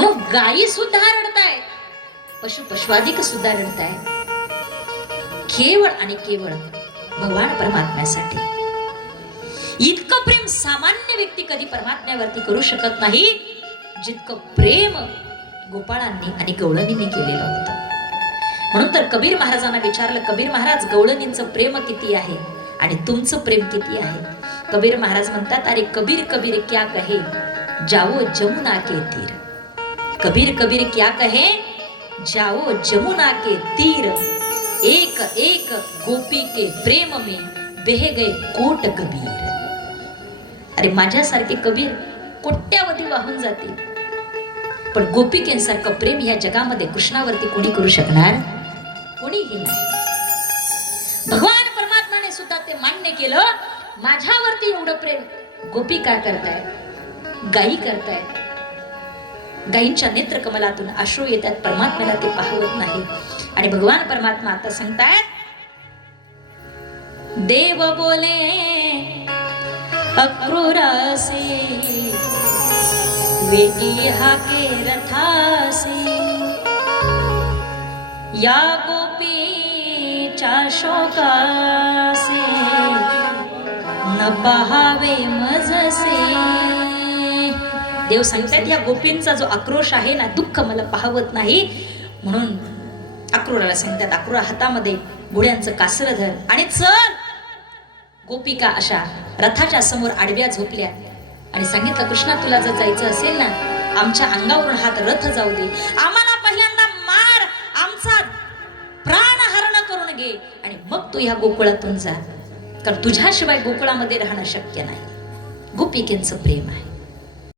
म्हणून गायी सुद्धा रडताय, पशुपश्वादिक सुद्धा रडताय, केवळ आणि केवळ भगवान परमात्म्यासाठी. इतकं प्रेम सामान्य व्यक्ती कधी परमात्म्यावरती करू शकत नाही जितकं प्रेम गोपाळांनी आणि गवळणींनी केलेलं होतं. म्हणून तर कबीर महाराजांना विचारलं, कबीर महाराज, गवळणींचं प्रेम किती आहे आणि तुमचं प्रेम किती आहे? कबीर महाराज म्हणतात, अरे कबीर कबीर क्या कहे, जाओ जमुना के तीर. कबीर कबीर क्या कहे, जाओ जमुना के तीर. एक एक गोपी के प्रेम में बह गए कोट कबीर. अरे माझ्यासारखे कबीर कोट्यावधी वाहून जातील, पण गोपिकेंसारखं प्रेम या जगामध्ये कृष्णावरती कोणी करू शकणार? कोणीही नाही. भगवान परमात्माने सुद्धा ते मान्य केलं, माझ्यावरती एवढं प्रेम गोपी का करताय, गायी करताय. गायींच्या नेत्रकमलातून अश्रू येतात, परमात्म्याला ते पाहवत नाही. आणि भगवान परमात्मा आता सांगतायत, देव बोले अक्रूरासे, वेगी हाके रथासे, या गोपीच्या शोकासे, न पहावे मजसे. देव सांगतात, या गोपींचा जो आक्रोश आहे ना, दुःख मला पाहवत नाही. म्हणून अक्रूराला सांगतात, अक्रूरा हातामध्ये घोड्यांचं कासर धर आणि चल. गोपिका अशा रथाच्या समोर आडव्या झोपल्या आणि सांगितलं, कृष्णा तुला जर जायचं असेल ना, आमच्या अंगावरून हात रथ जाऊ दे, आम्हाला पहिल्यांदा मार, आमचा प्राण हरण करून घे आणि मग तू ह्या गोकुळातून जा, कारण तुझ्याशिवाय गोकुळामध्ये राहणं शक्य नाही. गोपिकेंचं प्रेम आहे.